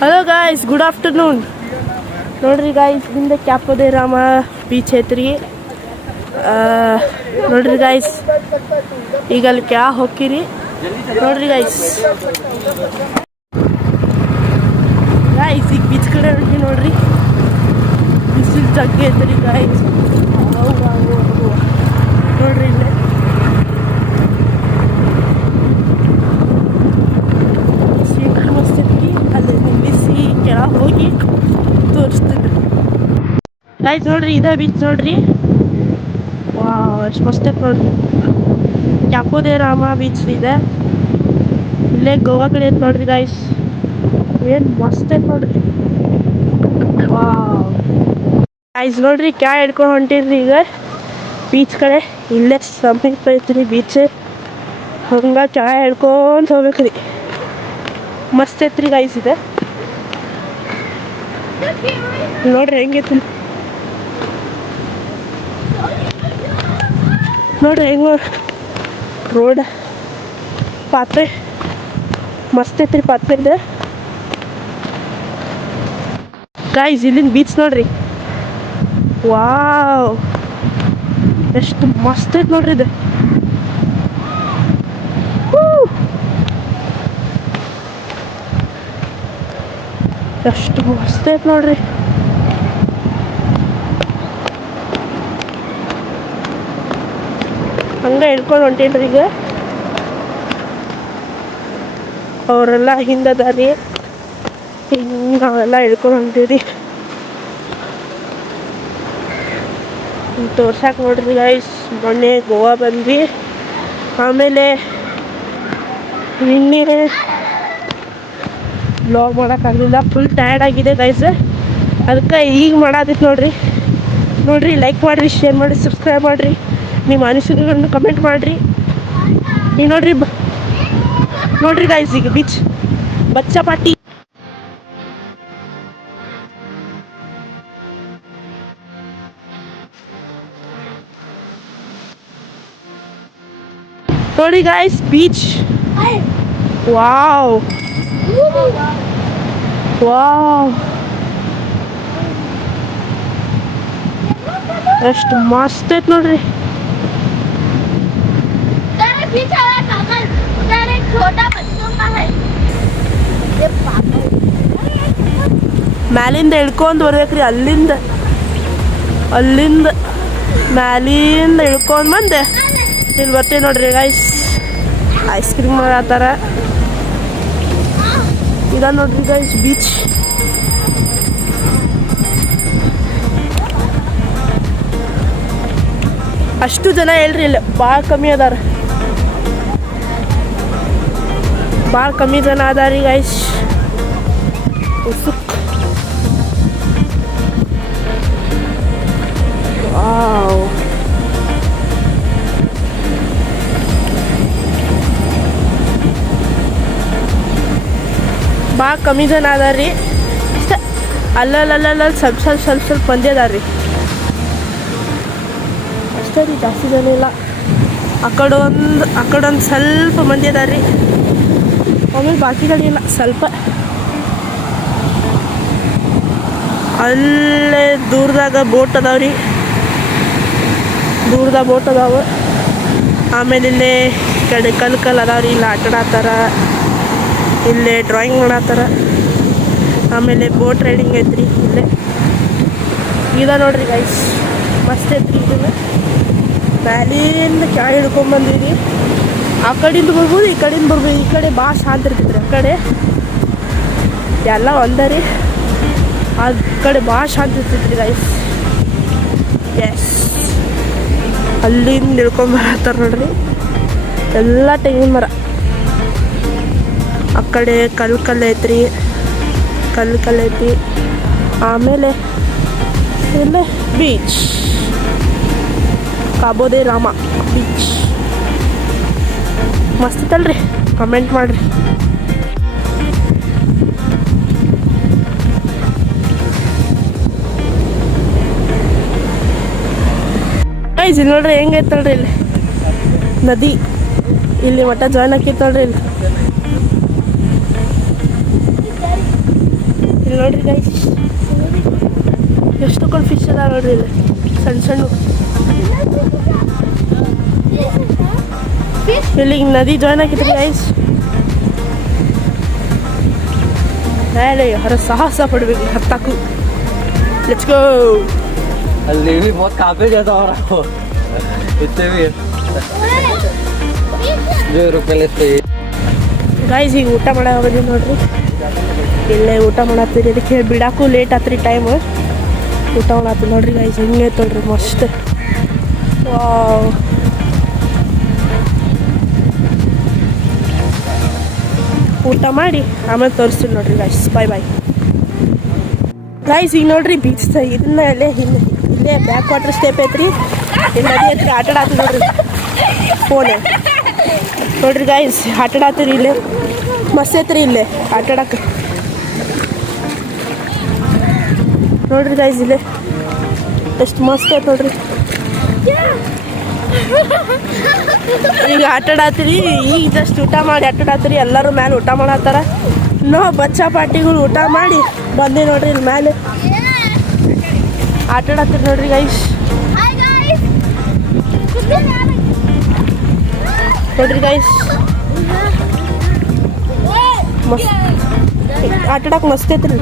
Hello guys, good afternoon. ನೋಡ್ರಿ guys, ಹಿಂದೆ ಕ್ಯಾಪೋದೆ Rama beach ಐತ್ರಿ. ನೋಡ್ರಿ ಗಾಯ್ಸ್, ಈಗ ಅಲ್ಲಿ ಕ್ಯಾ ಹೋಗಿರಿ ನೋಡ್ರಿ ಗಾಯ್ಸ್. ಗಾಯ್ಸ್ ಈಗ ಬೀಚ್ ಕಡೆ ಹೊಂಟಿ ನೋಡ್ರಿ. ಬಿಸಿಲು ಜಗ್ಗಿ ಐತ್ರಿ ಗಾಯ್ಸ್. ನೋಡ್ರಿ ಇಲ್ಲೇ ಶೇಖರ್ ಮಸ್ತ್ ಐತಿ. ಅಲ್ಲಿ ನಿಲ್ಲಿಸಿ ಕೆಳಗೆ ಹೋಗಿ ತೋರಿಸ್ತಿದ್ರಿ ಗಾಯ್ಸ್. ನೋಡ್ರಿ ಇದೇ ಬೀಚ್ ನೋಡ್ರಿ. ವಾವ್, ಎಷ್ಟು ಮಸ್ತ್ ಐತೆ ನೋಡ್ರಿ. ಕ್ಯಾಪೋದೆ ರಾಮ ಬೀಚ್ ಇದೆ ಇಲ್ಲೇ ಗೋವಾ ಕಡೆ ಐತೆ ನೋಡ್ರಿ ಗಾಯ್ಸ್. ಏನು ಮಸ್ತ್ ಐತೆ ನೋಡ್ರಿ. ವಾವ್ ಗಾಯ್ಸ್, ನೋಡ್ರಿ ಕ್ಯಾ ಹಿಡ್ಕೊಂಡು ಹೊಂಟಿದ್ರಿ ಈಗ ಬೀಚ್ ಕಡೆ. ಇಲ್ಲೇ ಸಮೀಪ ಐತ್ರಿ ಬೀಚ್. ಹಂಗ ಕ್ಯಾ ಹಿಡ್ಕೊಂಡು ಹೋಗ್ಬೇಕ್ರಿ. ಮಸ್ತ್ ಐತ್ರಿ ಗಾಯ್ಸ್ ಇದೆ. ನೋಡ್ರಿ ಹೆಂಗೈತಿ ನೋಡ್ರಿ ಹೆಂಗ ರೋಡ್ ಪಾತ್ರೆ ಮಸ್ತ್ ಐತ್ರಿ. ಪಾತ್ರೆ ಇದೆ ಗಾಯ್ಸ್. ಇಲ್ಲಿಂದ ಬೀಚ್ ನೋಡ್ರಿ. ವಾವ್, ಎಷ್ಟು ಮಸ್ತ್ ಐತೆ ನೋಡ್ರಿ ಇದು. ಎಷ್ಟು ಮಸ್ತ್ ಐತೆ ನೋಡ್ರಿ. ಹಂಗೆ ಹಿಡ್ಕೊಂಡು ಹೊಂಟೇನ್ರಿ ಈಗ. ಅವರೆಲ್ಲ ಹಿಂದದಾರಿ, ಹಿಂಗೆ ನಾವೆಲ್ಲ ಹಿಡ್ಕೊಂಡು ಹೊಂಟೀವಿ ತೋರ್ಸಕ್ಕೆ. ನೋಡ್ರಿ ಗೈಸ್, ಮೊನ್ನೆ ಗೋವಾ ಬಂದ್ವಿ. ಆಮೇಲೆ ನಿನ್ನೆ ಬ್ಲಾಗ್ ಮಾಡೋಕ್ಕಾಗಲಿಲ್ಲ, ಫುಲ್ ಟಯರ್ಡ್ ಆಗಿದೆ ಗೈಸ್. ಅದಕ್ಕೆ ಈಗ ಮಾಡಾದಿತ್ತು ನೋಡ್ರಿ. ನೋಡ್ರಿ, ಲೈಕ್ ಮಾಡಿರಿ, ಶೇರ್ ಮಾಡಿ, ಸಬ್ಸ್ಕ್ರೈಬ್ ಮಾಡಿರಿ. ನಿಮ್ಮ ಅನಿಸಿಕೆಗಳನ್ನು ಕಮೆಂಟ್ ಮಾಡಿರಿ. ಈಗ ನೋಡ್ರಿ ನೋಡ್ರಿ ಗೈಸ್, ಈಗ ಬೀಚ್ ಬಚ್ಚಾ ಪಾಟಿ. ನೋಡಿ ಗೈಸ್ ಬೀಚ್. ವಾವ್ ವಾವ್, ಎಷ್ಟು ಮಸ್ತ್ ಐತೆ ನೋಡ್ರಿ. ಮ್ಯಾಲಿಂದ ಹಿಡ್ಕೊಂಡು ಬರ್ಬೇಕ್ರಿ. ಅಲ್ಲಿಂದ ಮ್ಯಾಲಿಂದ ಹಿಡ್ಕೊಂಡು ಬಂದೆ ಇಲ್ಲಿ ಬರ್ತೀವಿ ನೋಡ್ರಿ ಗೈಸ್. Ice cream ಮಾಡತ್ತಾರ. ಈಗ ನೋಡ್ರಿ ಗೈಸ್ ಬೀಚ್. ಅಷ್ಟು ಜನ ಹೇಳ್ರಿ, ಇಲ್ಲ ಭಾಳ ಕಮ್ಮಿ ಅದಾರ. ಭಾಳ ಕಮ್ಮಿ ಜನ ಅದಾರಿ ಗೈಸ್. ಉಸುಕ್ ವಾವ್, ಭಾಳ ಕಮ್ಮಿ ಜನ ಅದಾರ ರೀ. ಅಷ್ಟೇ ಅಲ್ಲಲ್ಲ ಸ್ವಲ್ಪ ಮಂದಿ ಅದಾರ ರೀ. ಅಷ್ಟೇ ರೀ, ಜಾಸ್ತಿ ಜನ ಇಲ್ಲ. ಆ ಕಡೊಂದು ಸ್ವಲ್ಪ ಮಂದಿ ಅದಾರ ರೀ. ಆಮೇಲೆ ಬಾಕಿ ಕಡೆ ಇಲ್ಲ, ಸ್ವಲ್ಪ ಅಲ್ಲೇ ದೂರದಾಗ ಬೋಟ್ ಅದಾವ್ರಿ. ದೂರದಾಗ ಬೋಟ್ ಅದಾವ. ಆಮೇಲೆ ಇಲ್ಲೇ ಕಡೆ ಕಲ್ ಅದಾವ್ರಿ. ಇಲ್ಲಿ ಆಟಾಡತ್ತಾರ, ಇಲ್ಲೇ ಡ್ರಾಯಿಂಗ್ ಮಾಡತ್ತಾರ. ಆಮೇಲೆ ಬೋಟ್ ರೈಡಿಂಗ್ ಐತ್ರಿ ಇಲ್ಲೇ. ಈಗ ನೋಡ್ರಿ ಗೈಸ್, ಮಸ್ತ್ ಐತ್ರಿ. ಇದನ್ನು ಮ್ಯಾಲಿಂದ ಕೆಳಗೆ ಹಿಡ್ಕೊಂಬಂದಿರಿ. ಆ ಕಡೆಯಿಂದ ಬರ್ಬೋದು, ಈ ಕಡೆಯಿಂದ ಬರ್ಬೋದು. ಈ ಕಡೆ ಭಾಳ ಶಾಂತ ಇರ್ತೈತ್ರಿ. ಆ ಕಡೆ ಎಲ್ಲ ಒಂದರಿ, ಆ ಕಡೆ ಭಾಳ ಶಾಂತ ಇರ್ತೈತ್ರಿ ಗೈಸ್. ಎಸ್, ಅಲ್ಲಿಂದ ಹಿಡ್ಕೊಂಬರತ್ತಾರ ನೋಡ್ರಿ. ಎಲ್ಲ ತೆಂಗಿನ ಮರ. ಆ ಕಡೆ ಕಲ್ ಐತ್ರಿ. ಕಲ್ ಐತಿ. ಆಮೇಲೆ ಇಲ್ಲೇ ಬೀಚ್, ಕ್ಯಾಪೋದೆ ರಾಮ ಬೀಚ್. ಮಸ್ತ್ ಐತಲ್ರಿ, ಕಮೆಂಟ್ ಮಾಡಿರಿ. ಗೈಸ್ ಇಲ್ಲಿ ನೋಡ್ರಿ ಹೆಂಗೈತೆ ನೋಡ್ರಿ. ಇಲ್ಲಿ ನದಿ, ಇಲ್ಲಿ ಮಟ್ಟ ಜಾಯ್ನ್ ಆಕೈತೆ ನೋಡ್ರಿ. ಇಲ್ಲಿ ನೋಡ್ರಿ ಗೈಸ್ ಎಷ್ಟು ಕೊಂಡು ಫಿಶ್ ಅದ ನೋಡ್ರಿ ಇಲ್ಲಿ ಸಣ್ಣ ಸಣ್ಣ. ಇಲ್ಲಿ ನದಿ ಜಾಯ್ನ್ ಆಗಿದ್ರಿ ಗೈಸ್. ಹೇಳಿ ಹೊರ ಸಾಹಸ ಪಡ್ಬೇಕು ಹತ್ತಾಕು. Let's go. ಅಲ್ಲಿ भी बहुत काफी ज्यादा हो रहा हो इतने भी 2 रुपये लेते ಗೈಸ್ ಈಗ ಊಟ ಮಾಡೋದು ನೋಡ್ರಿ. ಇಲ್ಲೇ ಊಟ ಮಾಡತ್ತೀರಿ. ಅದಕ್ಕೆ ಬಿಡಾಕು ಲೇಟ್ ಆತ್ರಿ ಟೈಮ್. ಊಟ ಮಾಡತ್ತೀವಿ ನೋಡ್ರಿ ಗೈಸ್. ಹಿಂಗೆ ತೊಳ್ರಿ ಮಸ್ತ್. ವಾವ್ ಊಟ ಮಾಡಿ ಆಮೇಲೆ ತೋರಿಸ್ತೀನಿ ನೋಡ್ರಿ ಗೈಸ್. ಬಾಯ್ ಬಾಯ್ ಗೈಸ್. ಈಗ ನೋಡ್ರಿ ಬೀಚ್ ಇದನ್ನ ಇಲ್ಲೇ ಬ್ಯಾಕ್ ವಾಟರ್ ಸ್ಟೇಪ್ ಐತ್ರಿ. ಇಲ್ಲಿ ನದಿ ಐತ್ರಿ. ಆಟಾಡತ್ತೀವಿ ನೋಡ್ರಿ ಫೋನ್ ನೋಡ್ರಿ ಗೈಸ್. ಆಟಾಡತ್ತೀರಿ ಇಲ್ಲೇ ಮಸ್ತ್ ಐತ್ರಿ ಇಲ್ಲೇ ಆಟಾಡಕ್ಕೆ ನೋಡ್ರಿ ಗೈಸ್. ಇಲ್ಲೇ ಎಷ್ಟು ಮಸ್ತ್ ಐತೆ ನೋಡ್ರಿ. ಈಗ ಆಟಾಡತ್ತೀರಿ. ಈಗ ಜಸ್ಟ್ ಊಟ ಮಾಡಿ ಆಟಾಡತ್ತೀರಿ. ಎಲ್ಲರೂ ಮ್ಯಾಲೆ ಊಟ ಮಾಡತ್ತಾರ. ನಾವು ಬಚ್ಚಾ ಪಾರ್ಟಿಗಳು ಊಟ ಮಾಡಿ ಬಂದೆ ನೋಡ್ರಿ ಇಲ್ಲಿ ಮ್ಯಾಲೆ ಆಟಾಡತ್ತೀರಿ ನೋಡ್ರಿ ಗೈಸ್. ನೋಡ್ರಿ ಗೈಸ್ ಮಸ್ತ್ ಆಟಾಡಕ್ಕೆ ಮಸ್ತ್ ಐತ್ರಿ.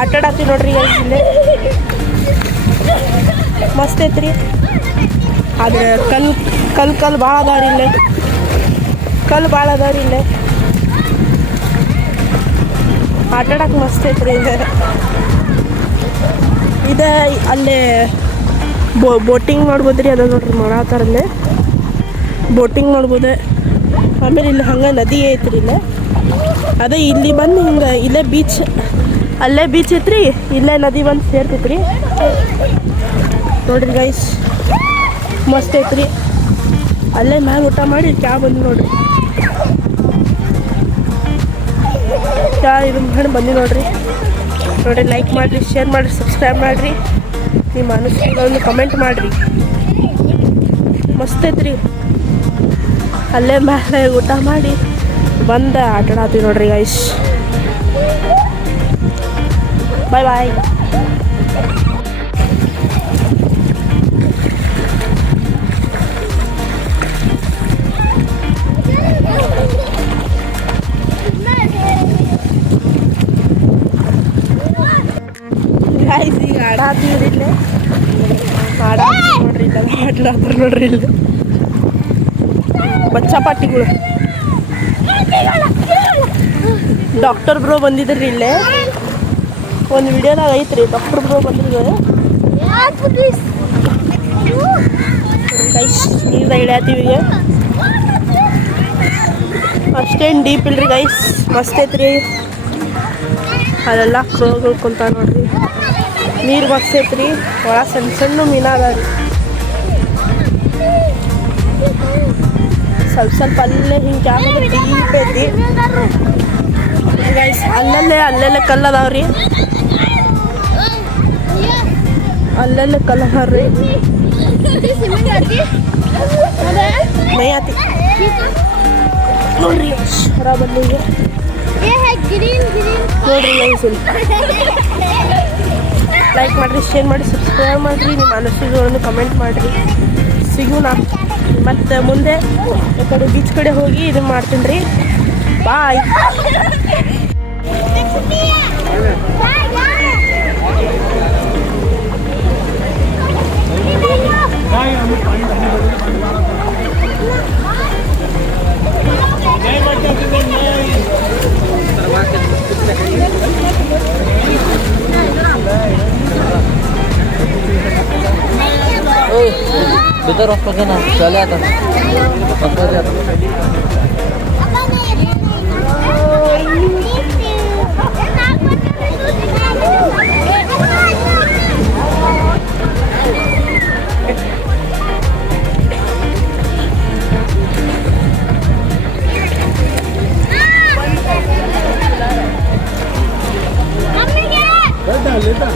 ಆಟಾಡತ್ತೀವಿ ನೋಡ್ರಿ ಗೈಸ್. ಇಲ್ಲೇ ಮಸ್ತ್ ಐತ್ರಿ. ಆದ್ರೆ ಕಲ್ಲು ಭಾಳ ಅದಾವ್ರಿ ಇಲ್ಲೇ. ಕಲ್ಲು ಭಾಳ ಅದಾವ್ರಿ ಇಲ್ಲೇ. ಆಟಾಡಕ್ಕೆ ಮಸ್ತ್ ಐತ್ರಿ ಇದೆ. ಅಲ್ಲೇ ಬೋಟಿಂಗ್ ಮಾಡ್ಬೋದ್ರಿ. ಅದ ನೋಡ್ರಿ ಮಾಡತ್ತಾರಲ್ಲೇ ಬೋಟಿಂಗ್ ಮಾಡ್ಬೋದು. ಆಮೇಲೆ ಇಲ್ಲಿ ಹಂಗೆ ನದಿ ಐತ್ರಿ ಇಲ್ಲೇ. ಅದೇ ಇಲ್ಲಿ ಬಂದು ಹಿಂಗೆ ಇಲ್ಲೇ ಬೀಚ್ ಅಲ್ಲೇ ಬೀಚ್ ಐತ್ರಿ. ಇಲ್ಲೇ ನದಿ ಬಂದು ಸೇರ್ತೈತ್ರಿ ನೋಡ್ರಿ ಗೈಸ್. ಮಸ್ತ್ ಐತ್ರಿ. ಅಲ್ಲೇ ಮ್ಯಾಲೆ ಊಟ ಮಾಡಿ ಚಾ ಬಂದು ನೋಡ್ರಿ. ಚಾ ಇದು ಮಾಡಿ ಬಂದು ನೋಡ್ರಿ. ಲೈಕ್ ಮಾಡಿರಿ, ಶೇರ್ ಮಾಡಿರಿ, ಸಬ್ಸ್ಕ್ರೈಬ್ ಮಾಡಿರಿ. ನಿಮ್ಮ ಅನಿಸಿಕೆಗಳನ್ನು ಕಮೆಂಟ್ ಮಾಡಿರಿ. ಮಸ್ತ್ ಐತ್ರಿ. ಅಲ್ಲೇ ಮ್ಯಾಲೆ ಊಟ ಮಾಡಿ ಬಂದು ಆಟಾಡತ್ತೀವಿ ನೋಡ್ರಿ ಗೈಸ್. ಬಾಯ್ ಬಾಯ್. ಗೈಸ್ ಈಗ ಆಡಾತೀವ್ರಿ ಇಲ್ಲೇ. ನೋಡ್ರಿ ಇಲ್ಲ ಆಟಾಡ್ತಾರೆ ನೋಡ್ರಿ ಇಲ್ಲಿ ಬಚ್ಚಾ ಪಾಟಿಗಳು. ಡಾಕ್ಟರ್ ಬ್ರೋ ಬಂದಿದ್ರಿ ಇಲ್ಲೇ. ಒಂದು ವಿಡಿಯೋದಾಗ ಐತ್ರಿ ಡಾಕ್ಟರ್ ಬ್ರೋ ಬಂದಿದ್ರು ಗೈಸ್. ನೀರ್ದಾಗ ಇಳಿಯಾತೀವಿ ಈಗ. ಅಷ್ಟೇನು ಡೀಪ್ ಇಲ್ರಿ ಗೈಸ್. ಮಸ್ತ್ ಐತ್ರಿ. ಅಲ್ಲೆಲ್ಲ ಕ್ರೋಗಳು ಕುಂತ ನೋಡ್ರಿ. ನೀರು ಮಸ್ತ್ ಐತ್ರಿ. ಒಳ ಸಣ್ಣ ಸಣ್ಣ ಮೀನು ಅದಾವ್ರಿ. ಸ್ವಲ್ಪ ಅಲ್ಲೇ ಹಿಂಗೆ ಜಾಗ ಡೀಪ್ ಐತಿ ಗೈಸ್. ಅಲ್ಲಲ್ಲೇ ಕಲ್ಲು ಅದಾವ್ರಿ. ಅಲ್ಲಲ್ಲೇ ಕಲ್ಲು ಅದಾವ್ರಿ. ಮೈ ಆತಿ ನೋಡ್ರಿ ಹೊರ ಬಂದಿಗೆ ನೋಡ್ರಿ ಗೈಸ್. ಲೈಕ್ ಮಾಡಿರಿ, ಶೇರ್ ಮಾಡಿ, ಸಬ್ಸ್ಕ್ರೈಬ್ ಮಾಡಿರಿ. ನಿಮ್ಮ ಅನಿಸಿಕೆಗಳನ್ನು ಕಮೆಂಟ್ ಮಾಡಿರಿ. ಸಿಗೋಣ ಮತ್ತು ಮುಂದೆ ಈ ಕಡೆ ಬೀಚ್ ಕಡೆ ಹೋಗಿ ಇದನ್ನು ಮಾಡ್ತೀನಿ ರೀ. ಬಾಯ್. Betul harus pakai nasi. Saya lihat. Pakai lihat. Leta.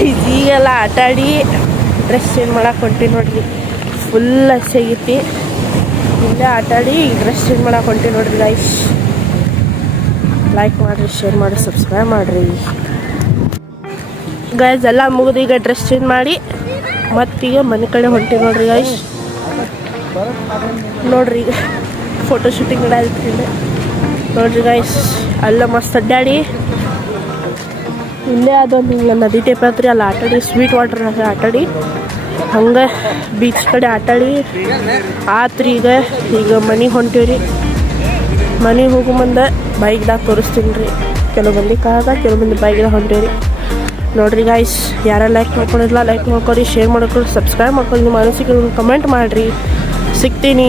Guys ಈಗೆಲ್ಲ ಆಟಾಡಿ ಡ್ರೆಸ್ ಚೇಂಜ್ ಮಾಡಕ್ಕೆ ಹೊಂಟೀನಿ ನೋಡ್ರಿ. ಫುಲ್ ಹಸಿಯಾಗೈತಿ. ಇಲ್ಲೇ ಆಟಾಡಿ ಡ್ರೆಸ್ ಚೇಂಜ್ ಮಾಡಕ್ಕೆ ಹೊಂಟೀನಿ ನೋಡ್ರಿ ಗಾಯ್ಸ್. ಲೈಕ್ ಮಾಡಿರಿ, ಶೇರ್ ಮಾಡಿ, ಸಬ್ಸ್ಕ್ರೈಬ್ ಮಾಡಿರಿ ಗಾಯ್ಸ್. ಎಲ್ಲ ಮುಗಿದು ಈಗ ಡ್ರೆಸ್ ಚೇಂಜ್ ಮಾಡಿ ಮತ್ತೀಗ ಮನೆ ಕಡೆ ಹೊಂಟೀವಿ ನೋಡ್ರಿ ಗಾಯ್ಸ್. ನೋಡ್ರಿ ಈಗ ಫೋಟೋ ಶೂಟಿಂಗ್ ಆಯ್ತು ನೋಡ್ರಿ ಗಾಯ್ಸ್. ಅಲ್ಲ ಮಸ್ತ್ ಅಡ್ಡಾಡಿ ಇಲ್ಲೇ ಅದೊಂದು ಹಿಂಗೆ ನದಿ ಟೈಪ್ ಐತ್ರಿ, ಅಲ್ಲಿ ಆಟಾಡಿ ಸ್ವೀಟ್ ವಾಟರ್ ಆಟಾಡಿ ಹಂಗೆ ಬೀಚ್ ಕಡೆ ಆಟಾಡಿ ಆತ್ರಿ. ಈಗ ಮನೆಗೆ ಹೊಂಟೀವ್ರಿ. ಮನೆಗೆ ಹೋಗೋ ಮುಂದೆ ಬೈಕ್ದಾಗ ತೋರಿಸ್ತೀನಿ ರೀ. ಕೆಲವು ಮಂದಿ ಕಾದಾಗ ಕೆಲವು ಮಂದಿ ಬೈಕ್ದಾಗ ಹೊಂಟೀವ್ರಿ ನೋಡ್ರಿ ಗಾಯ್ಸ್. ಯಾರು ಲೈಕ್ ಮಾಡ್ಕೊಂಡಿಲ್ಲ ಲೈಕ್ ಮಾಡ್ಕೊರಿ, ಶೇರ್ ಮಾಡ್ಕೊರಿ, ಸಬ್ಸ್ಕ್ರೈಬ್ ಮಾಡ್ಕೊಂಡು ನಿಮ್ಮ ಅನಿಸಿಕೆ ಕಮೆಂಟ್ ಮಾಡಿರಿ. ಸಿಗ್ತೀನಿ.